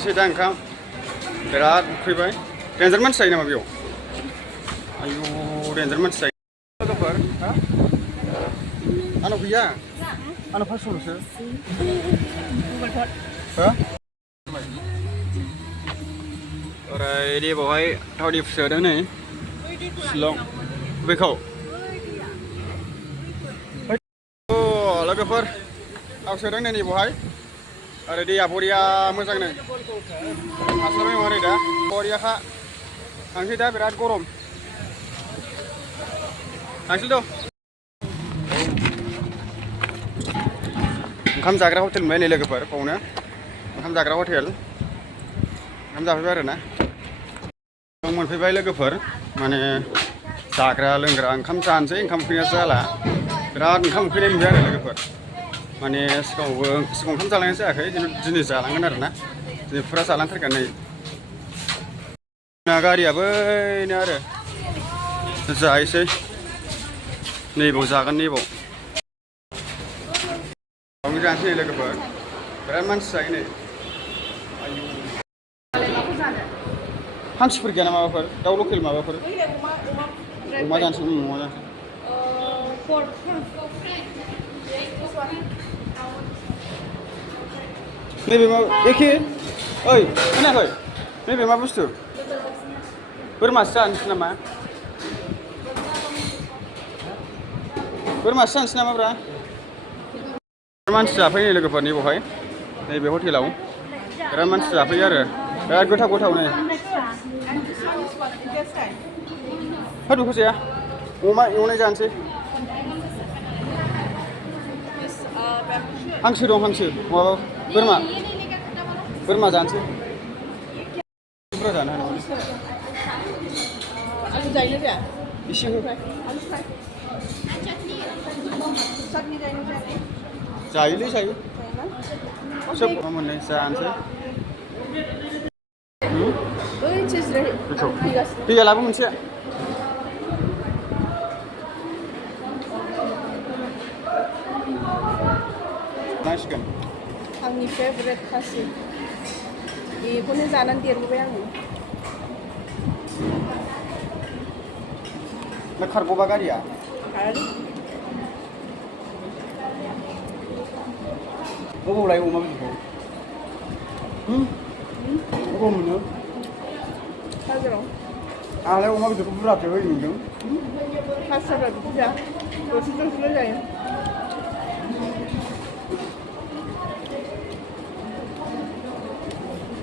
जाहैनोसै दा ओंखाम बिराद उखैबाय डेन्जार मानसि जायो नामा बेयाव आयु डेन्जार मानसि जायो लोगोफोर हा आंनाव गैया आंनाव 500ल'सो हो ओरै बावहाय थाव दिफु सोदों नै शिलं बेखौ लोगोफोर थाव सोदों नै बावहाय आरो दैया बरिया मोजांनो हास्लाबनाय नङा नै दा बरियाखा थांसै दा बिराद गरम थांसै द' ओंखाम जाग्रा हटेल मोनबाय नै लोगोफोर बावनो ओंखाम जाग्रा हटेल ओंखाम जाफैबाय आरोना मोनफैबाय लोगोफोर माने जाग्रा लोंग्रा ओंखाम जानोसै ओंखाम उखैनाया जाला बिराद ओंखाम उखैनाय मोनबाय आरो लोगोफोर माने सिगाङाव ओंखाम जालांनाय जायाखै दिनै जालांगोन आरोना दिनै फुरा जालांथारगोन नै गारिया बैनो आरो जाहैसै नैबाव जागोन नैबाव बावनो जानोसै नै लोगोफोर बिराद मानसि जायो नै आयु हांसोफोर गैया ना माबाफोर दाउ लकेल माबाफोर अमा जानोसै अमा जानोसै नैबे मा एखे ओइ खोनायाखै नैबे मा बुस्थु बोरमासो जानोसै नामा बोरमासो जानोसै नामा ब्रा मानसि जाफैयो लोगोफोरनि बावहाय नैबे हटेलाव बिराद मानसि जाफैयो आरो बिराद गोथाव गोथाव नै हा बेखौ जाया अमा एवनाय जानोसै हांसो दं हांसो माबा बोरमा जानोसै बुरजा जानो हानाय आलु जायोना जाया एसे हो जायोलै जायो सोब मोननाय जानोसै दैया लाबो मोनसे नांसिगोन आंनि फेभरेट खासि बेखौनो जानानै देरबोबाय आङो ना खारग'बा गारिया बबाव लायो अमा बेदरखौ बबाव मोनो बाजाराव आंलाय अमा बेदरखौ बुरजासो होयो नुदों हारसाफ्रा बिदि जा दसेल' जायो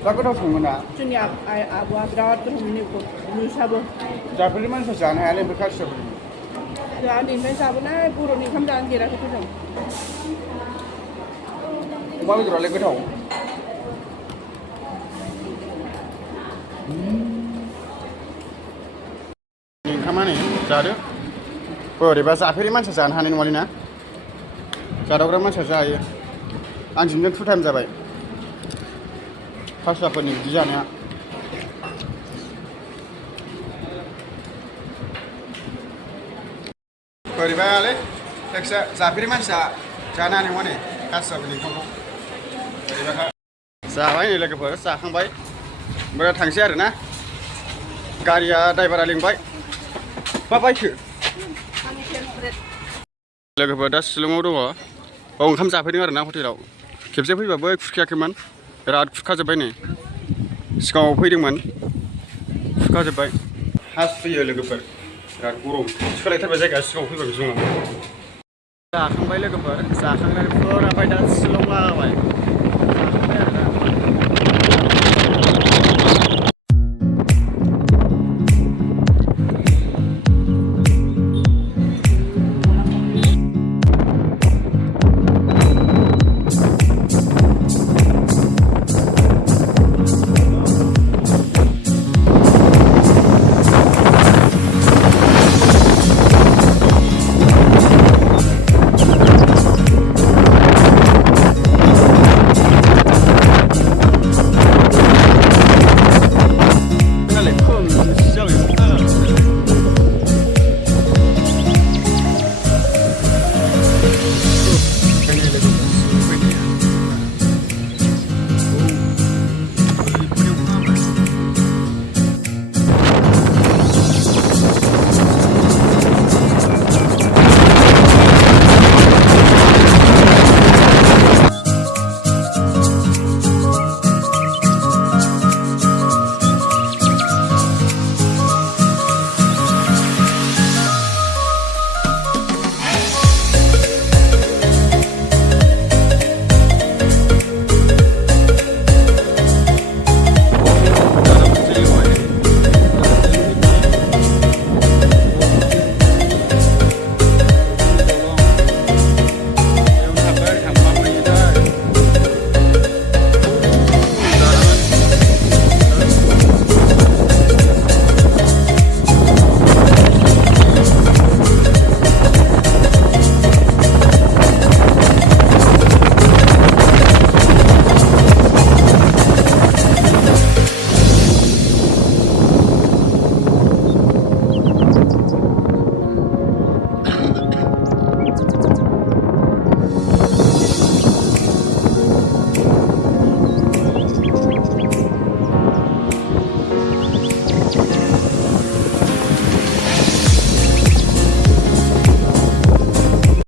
जा गोथाव सङो ना जोंनि आब'आ बिराद गोथाव मोनो बेखौ नोंसाबो जाफेरै मानसिया जानो हायालै ओमफ्राय खासियाफोर जोंहा उन्दैनिफ्राय जाबोनाय बर'नि ओंखाम जानो देराखै जों अमा बेदरालाय गोथाव ओंखामा नै जादो बोरैबा जाफेरै मानसिया जानो हानाय नङालै ना जादावग्रा मानसिया जायो आंजोंनो 2 टाइम जाबाय खासियाफोरनि बिदि जानाया बोरैबालै जायखिजाया जाफेरै मानसिया जानो हानाय नङा नै खासियाफोरनि ओंखामखौ बोरैबाखा जाबाय नै लोगोफोर जाखांबाय ओमफ्राय थांसै आरोना गारिया ड्राइभारा लिंबाय मा बायखो लोगोफोर दा शिलंआव दङ बाव ओंखाम जाफैदों आरोना हटेलाव खेबसे फैबाबो खुरखायाखैमोन बिराद खुरखाजोब्बाय नै सिगाङाव फैदोंमोन खुरखाजोब्बाय हासुयो लोगोफोर बिराद गरम सोलायथारबाय जायगाया सिगाङाव फैबा बिदि नङा जाखांबाय लोगोफोर जाखांनानै फुरा ओमफ्राय दा शिलं लागाबाय